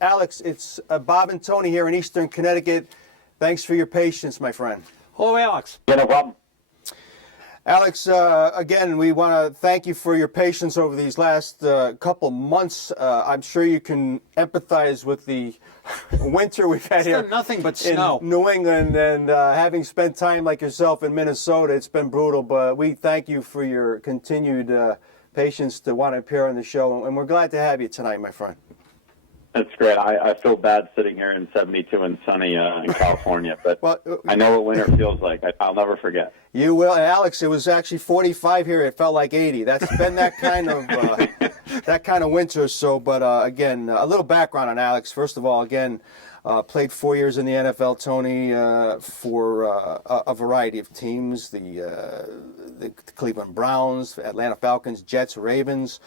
Alex, it's Bob and Tony here in Eastern Connecticut. Thanks for your patience, my friend. Hello, Alex. Yeah, no problem. Alex, again, we want to thank you for your patience over these last couple months. I'm sure you can empathize with the winter we've had here. Nothing but snow. In New England, and having spent time like yourself in Minnesota, it's been brutal. But we thank you for your continued patience to want to appear on the show, and we're glad to have you tonight, my friend. That's great. I feel bad sitting here in 72 and sunny in California, but well, I know what winter feels like. I'll never forget. You will. And Alex, it was actually 45 here. It felt like 80. That's been that kind of winter. So, but again, a little background on Alex. First of all, again, played 4 years in the NFL, Tony, for a variety of teams, the Cleveland Browns, Atlanta Falcons, Jets, Ravens.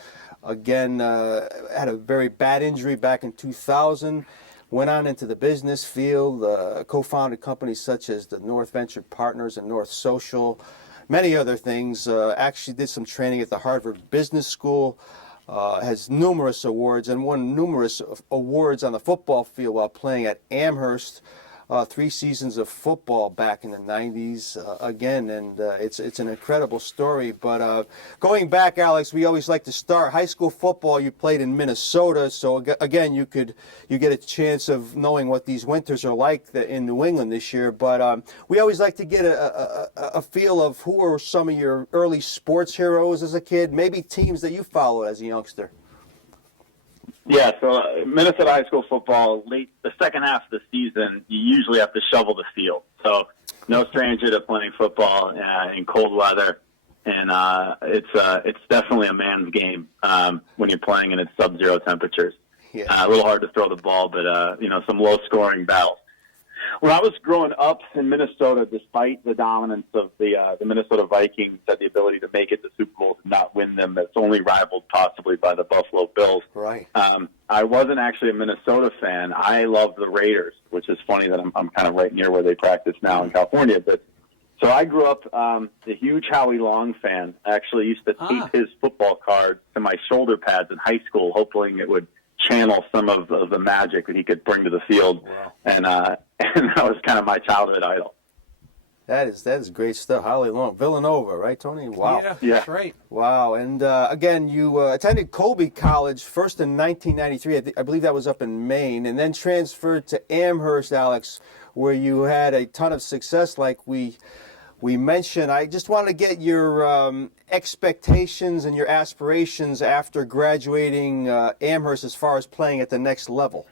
Again, had a very bad injury back in 2000, went on into the business field, co-founded companies such as the North Venture Partners and North Social, many other things. Actually did some training at the Harvard Business School, has numerous awards and won numerous awards on the football field while playing at Amherst. 3 seasons of football back in the 90s again, and it's an incredible story. But going back, Alex, we always like to start high school football. You played in Minnesota, so again, you get a chance of knowing what these winters are like in New England this year. But we always like to get a feel of who are some of your early sports heroes as a kid, maybe teams that you followed as a youngster. Yeah, so Minnesota high school football, the second half of the season, you usually have to shovel the field. So no stranger to playing football in cold weather, and it's definitely a man's game when you're playing in its sub-zero temperatures. Yeah. A little hard to throw the ball, but some low-scoring battles. When I was growing up in Minnesota, despite the dominance of the Minnesota Vikings had the ability to make it to Super Bowls and not win them, that's only rivaled possibly by the Buffalo Bills. Right. I wasn't actually a Minnesota fan. I loved the Raiders, which is funny that I'm kind of right near where they practice now in California. But so I grew up a huge Howie Long fan. I actually used to tape his football card to my shoulder pads in high school, hoping it would channel some of the magic that he could bring to the field. Wow. And that was kind of my childhood idol. That is great stuff. Howie Long, Villanova, right, Tony? Wow. Yeah, that's right. Wow. And again, you attended Colby College first in 1993. I believe that was up in Maine, and then transferred to Amherst, Alex, where you had a ton of success like we mentioned. I just want to get your expectations and your aspirations after graduating Amherst as far as playing at the next level.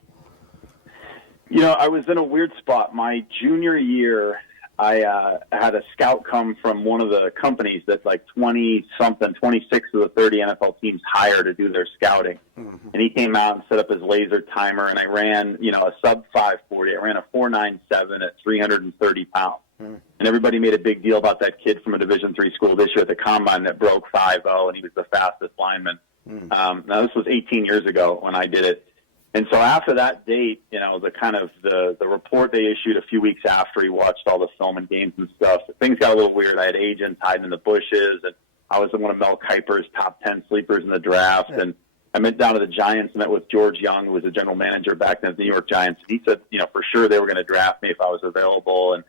I was in a weird spot. My junior year, I had a scout come from one of the companies that like 26 of the 30 NFL teams hire to do their scouting. Mm-hmm. And he came out and set up his laser timer, and I ran, a sub 540. I ran a 4.97 at 330 pounds. Mm-hmm. And everybody made a big deal about that kid from a Division III school this year at the Combine that broke 5.0, and he was the fastest lineman. Mm-hmm. Now, this was 18 years ago when I did it. And so after that date, the report they issued a few weeks after he watched all the film and games and stuff, things got a little weird. I had agents hiding in the bushes, and I was one of Mel Kiper's top 10 sleepers in the draft. Yeah. And I went down to the Giants and met with George Young, who was the general manager back then at the New York Giants. And he said, for sure they were going to draft me if I was available.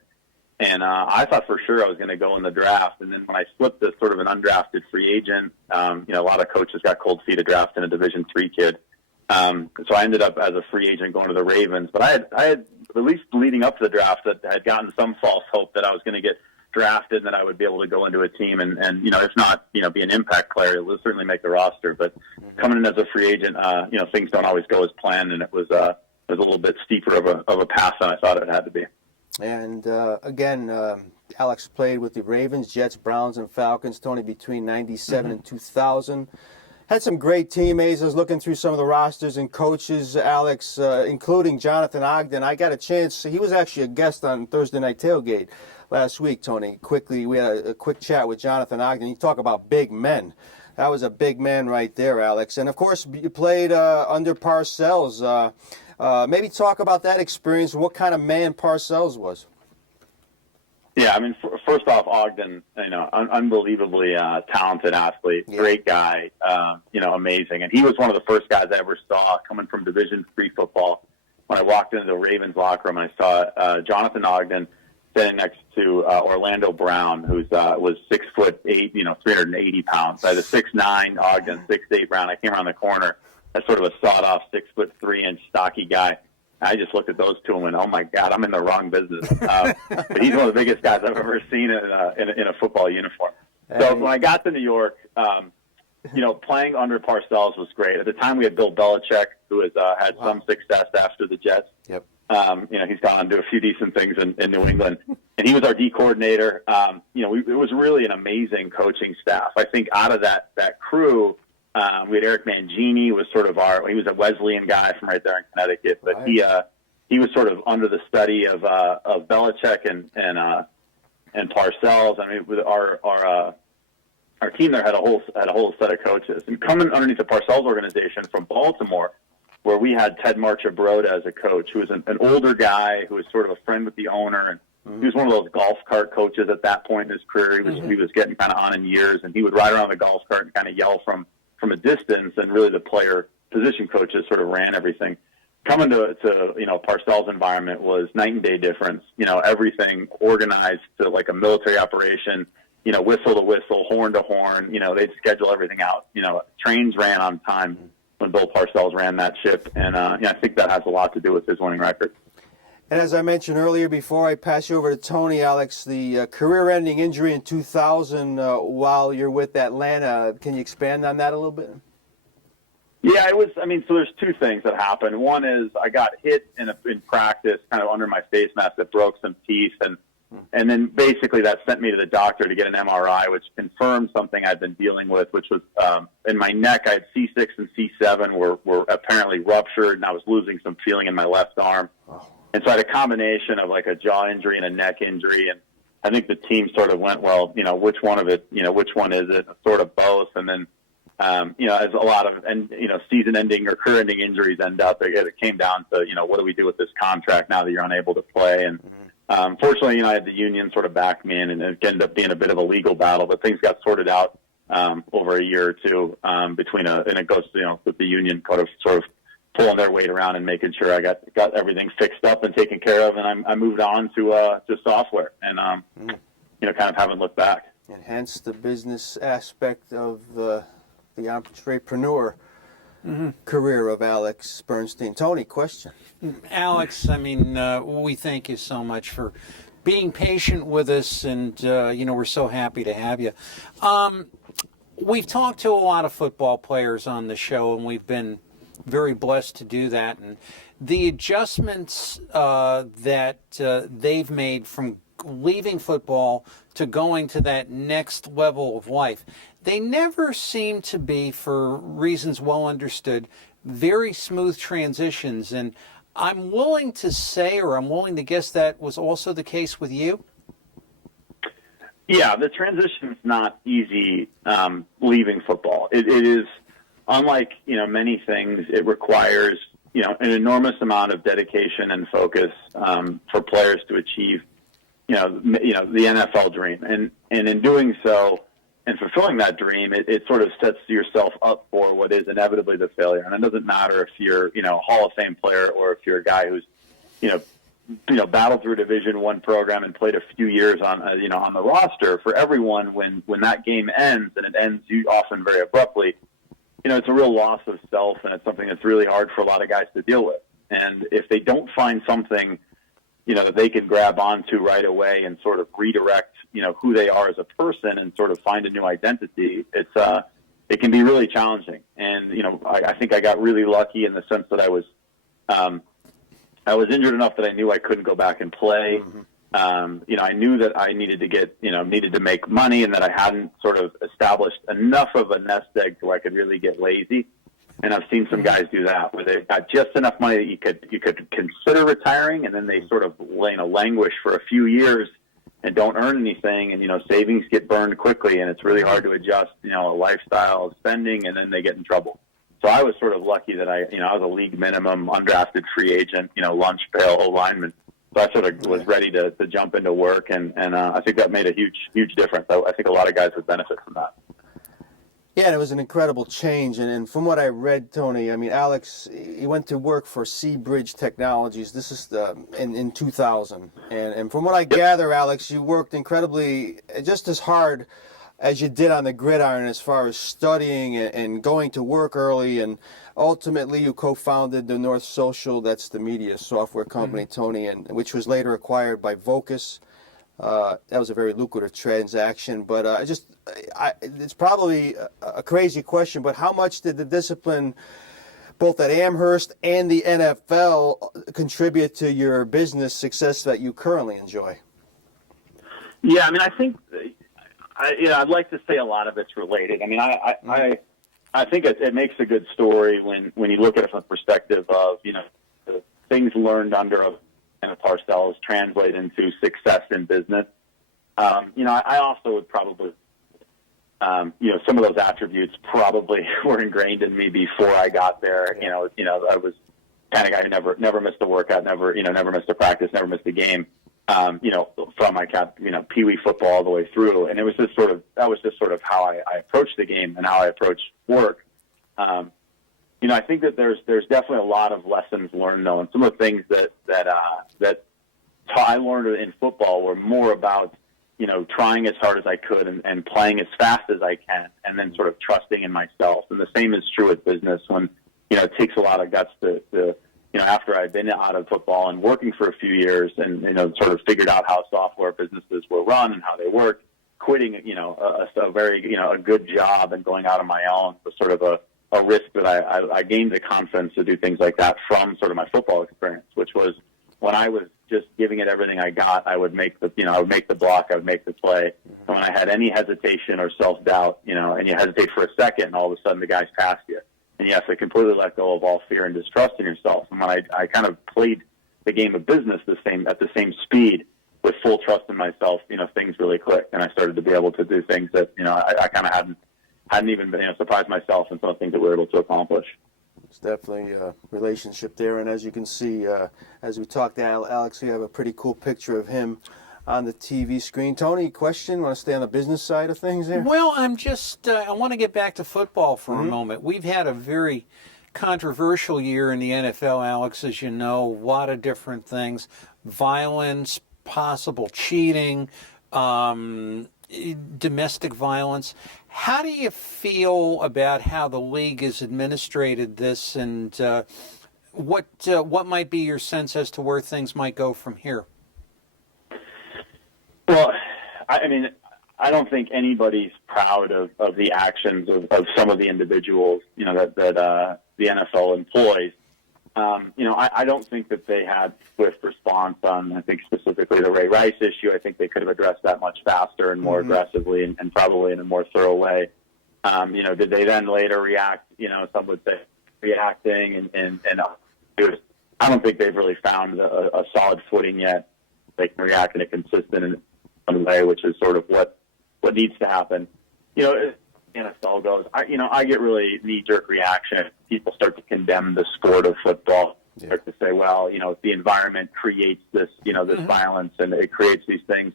And I thought for sure I was going to go in the draft. And then when I slipped as sort of an undrafted free agent, a lot of coaches got cold feet to draft in a Division III kid. So I ended up as a free agent going to the Ravens. But I had at least leading up to the draft, that I had gotten some false hope that I was going to get drafted and that I would be able to go into a team and if not, be an impact player, it would certainly make the roster. But coming in as a free agent, things don't always go as planned, and it was a little bit steeper of a path than I thought it had to be. And again, Alex played with the Ravens, Jets, Browns, and Falcons, Tony, between 97 and 2000. Had some great teammates. I was looking through some of the rosters and coaches, Alex, including Jonathan Ogden. I got a chance. He was actually a guest on Thursday Night Tailgate last week, Tony. Quickly, we had a quick chat with Jonathan Ogden. You talk about big men. That was a big man right there, Alex. And, of course, you played under Parcells. Maybe talk about that experience and what kind of man Parcells was. Yeah, I mean, first off, Ogden, unbelievably talented athlete, great guy, amazing. And he was one of the first guys I ever saw coming from Division III football. When I walked into the Ravens locker room, I saw Jonathan Ogden standing next to Orlando Brown, who was 6'8", 380 pounds. I had a 6'9" Ogden, 6'8" Brown. I came around the corner as sort of a sawed-off 6'3" stocky guy. I just looked at those two and went, "Oh my God, I'm in the wrong business." But he's one of the biggest guys I've ever seen in a football uniform. So when I got to New York, playing under Parcells was great. At the time, we had Bill Belichick, who has had some success after the Jets. Yep. He's gone on to a few decent things in New England, and he was our D coordinator. It was really an amazing coaching staff. I think out of that crew. We had Eric Mangini was sort of he was a Wesleyan guy from right there in Connecticut, but he was sort of under the study of Belichick and Parcells. I mean, with our team there had a whole set of coaches, and coming underneath the Parcells organization from Baltimore, where we had Ted Marchibroda as a coach, who was an older guy who was sort of a friend with the owner, and he was one of those golf cart coaches at that point in his career. He was getting kind of on in years, and he would ride around the golf cart and kind of yell from a distance, and really the player position coaches sort of ran everything. Coming to Parcells' environment was night and day difference. Everything organized to like a military operation. Whistle to whistle, horn to horn. They'd schedule everything out. Trains ran on time when Bill Parcells ran that ship, and I think that has a lot to do with his winning record. And as I mentioned earlier, before I pass you over to Tony, Alex, the career-ending injury in 2000 while you're with Atlanta, can you expand on that a little bit? Yeah, it was. I mean, so there's two things that happened. One is I got hit in practice, kind of under my face mask, that broke some teeth, and then basically that sent me to the doctor to get an MRI, which confirmed something I'd been dealing with, which was in my neck. I had C6 and C7 were apparently ruptured, and I was losing some feeling in my left arm. Oh. And so I had a combination of like a jaw injury and a neck injury, and I think the team sort of went, well, which one of it, which one is it? Sort of both, and then, as a lot of season-ending or career-ending injuries end up, it came down to what do we do with this contract now that you're unable to play? And fortunately, I had the union sort of back me in, and it ended up being a bit of a legal battle, but things got sorted out over a year or two and it goes, with the union sort of pulling their weight around and making sure I got everything fixed up and taken care of, and I moved on to software, and kind of haven't looked back. And hence the business aspect of the entrepreneur career of Alex Bernstein. Tony, question. Alex, I mean, we thank you so much for being patient with us, and we're so happy to have you. We've talked to a lot of football players on the show, and we've been very blessed to do that, and the adjustments that they've made from leaving football to going to that next level of life, they never seem to be, for reasons well understood, very smooth transitions. And I'm willing to say, or I'm willing to guess, that was also the case with you. Yeah, the transition's not easy leaving football. It is. Unlike, many things, it requires, an enormous amount of dedication and focus for players to achieve, the NFL dream. And in doing so and fulfilling that dream, it sort of sets yourself up for what is inevitably the failure. And it doesn't matter if you're, a Hall of Fame player or if you're a guy who's, battled through a Division I program and played a few years on the roster. For everyone, when that game ends, and it ends often very abruptly, it's a real loss of self, and it's something that's really hard for a lot of guys to deal with. And if they don't find something, that they can grab onto right away and sort of redirect, who they are as a person and sort of find a new identity, it can be really challenging. And, I think I got really lucky in the sense that I was injured enough that I knew I couldn't go back and play. Mm-hmm. I knew that I needed to make money, and that I hadn't sort of established enough of a nest egg so I could really get lazy. And I've seen some guys do that, where they've got just enough money that you could consider retiring, and then they sort of languish for a few years and don't earn anything, and savings get burned quickly, and it's really hard to adjust, a lifestyle of spending, and then they get in trouble. So I was sort of lucky that I was a league minimum, undrafted free agent, lunch pail O lineman. So I sort of was ready to jump into work, and I think that made a huge difference. I think a lot of guys would benefit from that. Yeah, and it was an incredible change. And from what I read, Tony, I mean, Alex, he went to work for Seabridge Technologies. This is in 2000. And from what I gather, Alex, you worked incredibly, just as hard as you did on the gridiron as far as studying and going to work early. And ultimately, you co-founded the North Social, that's the media software company, Tony, and which was later acquired by Vocus. That was a very lucrative transaction, but it's probably a crazy question, but how much did the discipline, both at Amherst and the NFL, contribute to your business success that you currently enjoy? Yeah, I mean, I think, I'd like to say a lot of it's related. I mean, I think it makes a good story when you look at it from the perspective of, the things learned under a Parcells translate into success in business. I also would probably, some of those attributes probably were ingrained in me before I got there. I was kind of guy who never missed a workout, never missed a practice, never missed a game. From my Pee Wee football all the way through, and that was just sort of how I approached the game and how I approached work. I think that there's definitely a lot of lessons learned, though, and some of the things that I learned in football were more about trying as hard as I could and playing as fast as I can, and then sort of trusting in myself. And the same is true with business. When it takes a lot of guts to after I'd been out of football and working for a few years, and sort of figured out how software businesses were run and how they work, quitting a good job and going out on my own was sort of a risk that I gained the confidence to do things like that from sort of my football experience, which was when I was just giving it everything I got, I would make the block, I would make the play. And when I had any hesitation or self-doubt, and you hesitate for a second, and all of a sudden the guy's past you. And you have to completely let go of all fear and distrust in yourself. And when I kind of played the game of business at the same speed with full trust in myself, things really clicked, and I started to be able to do things that I kind of hadn't even been surprised myself in some of the things that we were able to accomplish. It's definitely a relationship there, and as you can see, as we talked to Alex, we have a pretty cool picture of him on the TV screen. Tony, question? Want to stay on the business side of things there? Well, I'm just, I want to get back to football for a moment. We've had a very controversial year in the NFL, Alex, as you know, a lot of different things, violence, possible cheating, domestic violence. How do you feel about how the league has administrated this, and what might be your sense as to where things might go from here? Well, I mean, I don't think anybody's proud of the actions of some of the individuals, that the NFL employs. I don't think that they had swift response on, I think, specifically the Ray Rice issue. I think they could have addressed that much faster and more aggressively and probably in a more thorough way. Did they then later react? Some would say reacting, and I don't think they've really found a solid footing yet. They can react in a consistent way, which is sort of what needs to happen. As the NFL goes, I get really knee-jerk reaction. People start to condemn the sport of football. Start to say, well, the environment creates this, this violence, and it creates these things.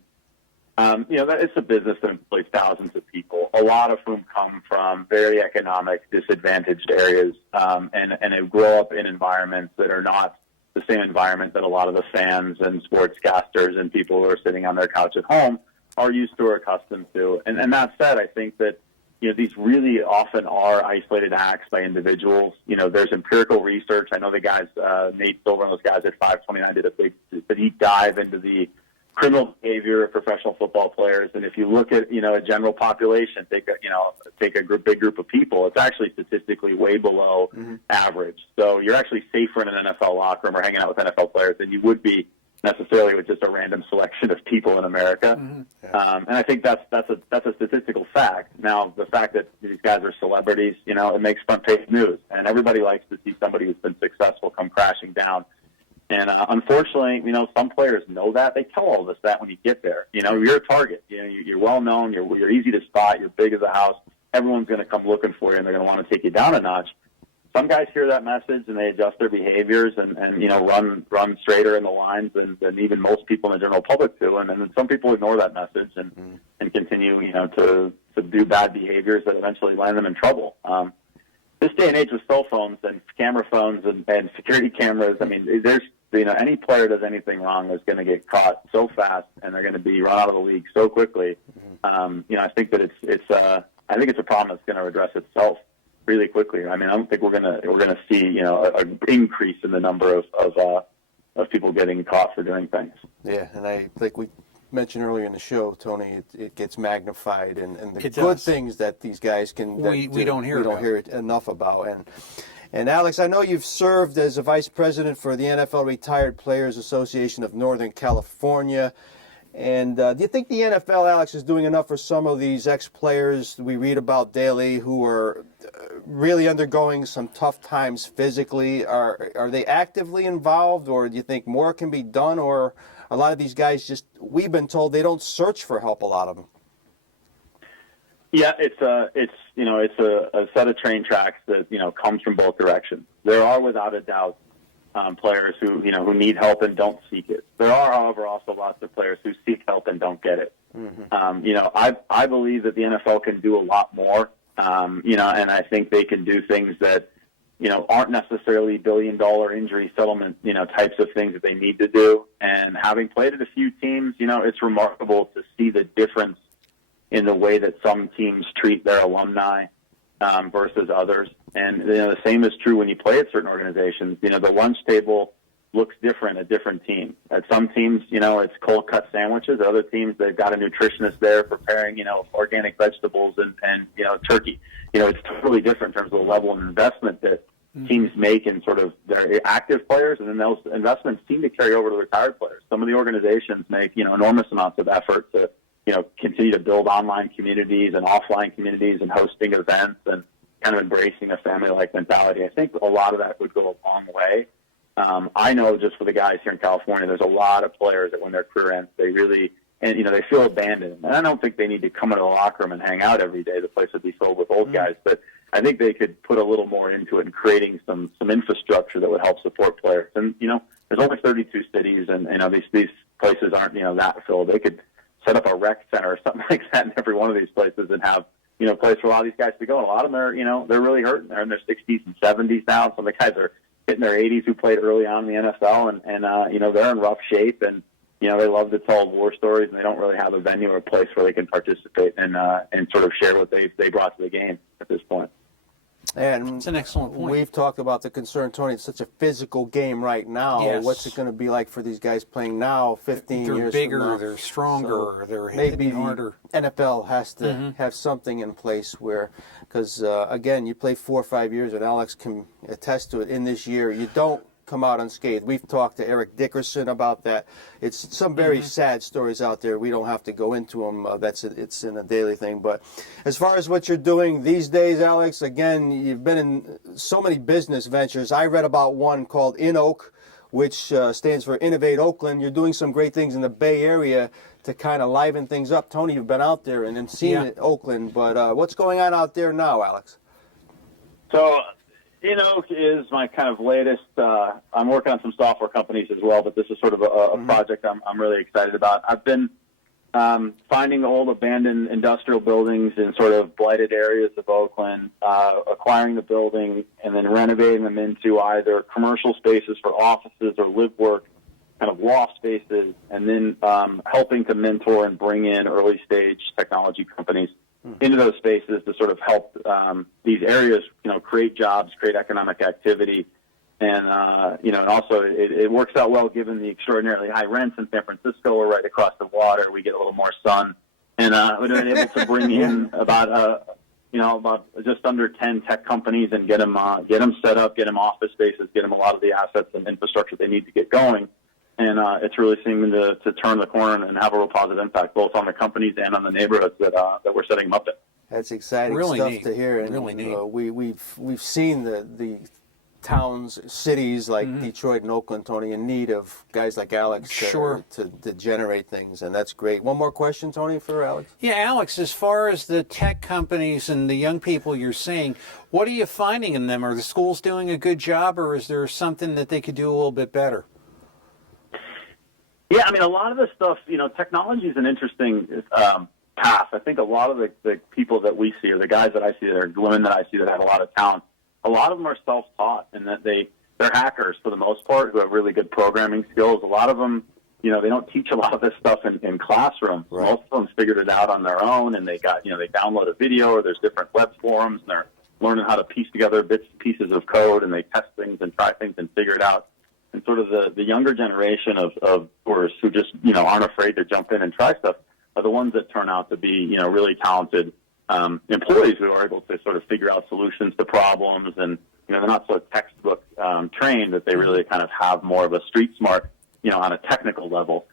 That it's a business that employs thousands of people, a lot of whom come from very economic disadvantaged areas, and they grow up in environments that are not the same environment that a lot of the fans and sportscasters and people who are sitting on their couch at home are used to or accustomed to. And that said, I think that these really often are isolated acts by individuals. There's empirical research. I know the guys, Nate Silver and those guys at 529 did a deep dive into the criminal behavior of professional football players. And if you look at, a general population, take a big group of people, it's actually statistically way below average. So you're actually safer in an NFL locker room or hanging out with NFL players than you would be necessarily with just a random selection of people in America. And I think that's a statistical fact. Now, the fact that these guys are celebrities, it makes front page news, and everybody likes to see somebody who's been successful come crashing down. And unfortunately, some players know that. They tell all of us that when you get there. You're a target. You're well known. You're easy to spot. You're big as a house. Everyone's going to come looking for you, and they're going to want to take you down a notch. some guys hear that message and they adjust their behaviors and run straighter in the lines than even most people in the general public do. And then some people ignore that message and continue, to do bad behaviors that eventually land them in trouble. This day and age with cell phones and camera phones and security cameras, I mean, there's, any player does anything wrong is going to get caught so fast and they're going to be run out of the league so quickly. I think that it's a problem that's going to address itself really quickly. I mean, I don't think we're gonna see an increase in the number of people getting caught for doing things. Yeah, and I think we mentioned earlier in the show, Tony, it gets magnified, and the It good does. things that these guys can We don't hear it enough about. And Alex, I know you've served as a vice president for the NFL Retired Players Association of Northern California. And do you think the NFL, Alex, is doing enough for some of these ex-players we read about daily who are really undergoing some tough times physically? Are they actively involved, or do you think more can be done, or a lot of these guys we've been told they don't search for help, a lot of them? Yeah, it's a set of train tracks that comes from both directions. There are, without a doubt, players who need help and don't seek it. There are, however, also lots of players who seek help and don't get it. I believe that the NFL can do a lot more. And I think they can do things that aren't necessarily billion-dollar injury settlement types of things that they need to do. And having played at a few teams, it's remarkable to see the difference in the way that some teams treat their alumni versus others. And the same is true when you play at certain organizations. The lunch table looks different at different teams. At some teams, it's cold cut sandwiches. At other teams, they've got a nutritionist there preparing, organic vegetables and turkey. It's totally different in terms of the level of investment that teams make in sort of their active players, and then those investments seem to carry over to retired players. Some of the organizations make, enormous amounts of effort to, continue to build online communities and offline communities and hosting events and kind of embracing a family-like mentality. I think a lot of that would go a long way. I know just for the guys here in California, there's a lot of players that when their career ends, they really, they feel abandoned. And I don't think they need to come into the locker room and hang out every day. The place would be filled with old guys. But I think they could put a little more into it and creating some infrastructure that would help support players. And, there's only 32 cities, and, these places aren't, that filled. They could set up a rec center or something like that in every one of these places and have, place for a lot of these guys to go. And a lot of them are, they're really hurting. They're in their 60s and 70s now. Some of the guys are hitting their 80s who played early on in the NFL, and they're in rough shape, and they love to tell war stories, and they don't really have a venue or a place where they can participate and sort of share what they brought to the game at this point. And it's an excellent point. We've talked about the concern, Tony. It's such a physical game right now. Yes. What's it going to be like for these guys playing now, 15 they're years bigger, from now? they're stronger, they're maybe hitting harder. NFL has to have something in place where, because again, you play 4 or 5 years, and Alex can attest to it. In this year, you don't come out unscathed. We've talked to Eric Dickerson about that. It's some very sad stories out there. We don't have to go into them. It's in a daily thing. But as far as what you're doing these days, Alex, again, you've been in so many business ventures. I read about one called InOak, which stands for Innovate Oakland. You're doing some great things in the Bay Area to kind of liven things up. Tony, you've been out there and seen it, Oakland. But what's going on out there now, Alex? So InOak is my kind of latest. I'm working on some software companies as well, but this is sort of a project I'm really excited about. I've been finding old abandoned industrial buildings in sort of blighted areas of Oakland, acquiring the building, and then renovating them into either commercial spaces for offices or live work, kind of loft spaces, and then helping to mentor and bring in early stage technology companies into those spaces to sort of help these areas, create jobs, create economic activity. And, and also it works out well given the extraordinarily high rents in San Francisco. We're right across the water. We get a little more sun. And we've been able to bring in about just under 10 tech companies and get them set up, get them office spaces, get them a lot of the assets and infrastructure they need to get going. And it's really seeming to turn the corner and have a real positive impact, both on the companies and on the neighborhoods that we're setting them up in. That's exciting Really stuff neat. to hear. And really neat. we've seen the towns, cities like Detroit and Oakland, Tony, in need of guys like Alex Sure. to generate things, and that's great. One more question, Tony, for Alex? Yeah, Alex, as far as the tech companies and the young people you're seeing, what are you finding in them? Are the schools doing a good job, or is there something that they could do a little bit better? Yeah, I mean, a lot of this stuff, technology is an interesting path. I think a lot of the people that we see, or the guys that I see, or the women that I see that have a lot of talent, a lot of them are self-taught, and that they're hackers for the most part who have really good programming skills. A lot of them, they don't teach a lot of this stuff in classrooms. Right. Most of them figured it out on their own, and they download a video, or there's different web forums, and they're learning how to piece together bits and pieces of code, and they test things and try things and figure it out. And sort of the younger generation of course, who just, aren't afraid to jump in and try stuff are the ones that turn out to be, really talented employees who are able to sort of figure out solutions to problems. And, they're not so textbook trained, that they really kind of have more of a street smart, on a technical level.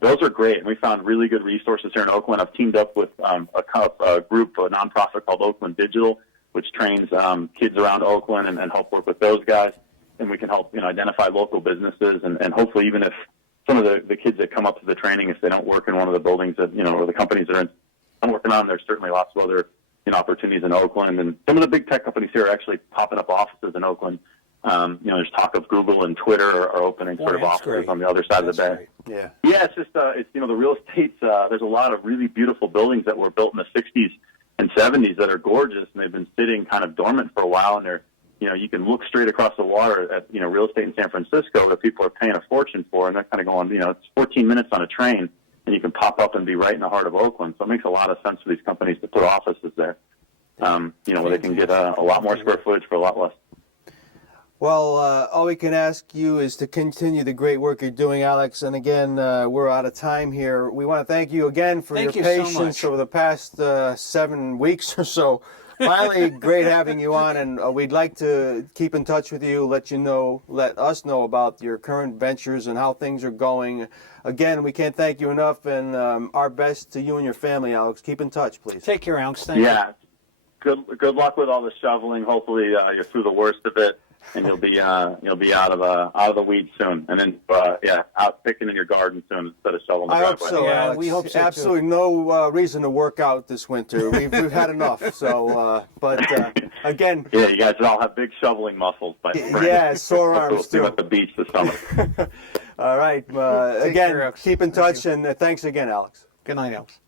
Those are great. And we found really good resources here in Oakland. I've teamed up with a group, a nonprofit called Oakland Digital, which trains kids around Oakland and help work with those guys. And we can help, identify local businesses, and hopefully even if some of the kids that come up to the training, if they don't work in one of the buildings that, or the companies that I'm working on, there's certainly lots of other, opportunities in Oakland. And some of the big tech companies here are actually popping up offices in Oakland. There's talk of Google and Twitter are opening sort of offices great. on the other side of the bay. Great. Yeah. Yeah, it's just, the real estate, there's a lot of really beautiful buildings that were built in the 60s and 70s that are gorgeous, and they've been sitting kind of dormant for a while, and they're, you can look straight across the water at, real estate in San Francisco that people are paying a fortune for, and they're kind of going, it's 14 minutes on a train, and you can pop up and be right in the heart of Oakland. So it makes a lot of sense for these companies to put offices there, where they can get a lot more square footage for a lot less. Well, all we can ask you is to continue the great work you're doing, Alex. And again, we're out of time here. We want to thank you again for Thank your you so patience much. over the past 7 weeks or so. Finally, great having you on, and we'd like to keep in touch with you, let us know about your current ventures and how things are going. Again, we can't thank you enough, and our best to you and your family, Alex. Keep in touch, please. Take care, Alex. Thank you. Yeah. Good luck with all the shoveling. Hopefully, you're through the worst of it, and you'll be out of the weeds soon. And then, out picking in your garden soon instead of shoveling the I hope driveway. so, Yeah, Alex. we hope so, too. Absolutely no reason to work out this winter. We've had enough. So, again, Yeah, you guys all have big shoveling muscles by spring. yeah, sore We'll arms see you too. at the beach this summer. All right. Take Again, care, Alex. keep in touch, and thanks again, Alex. Good night, Alex.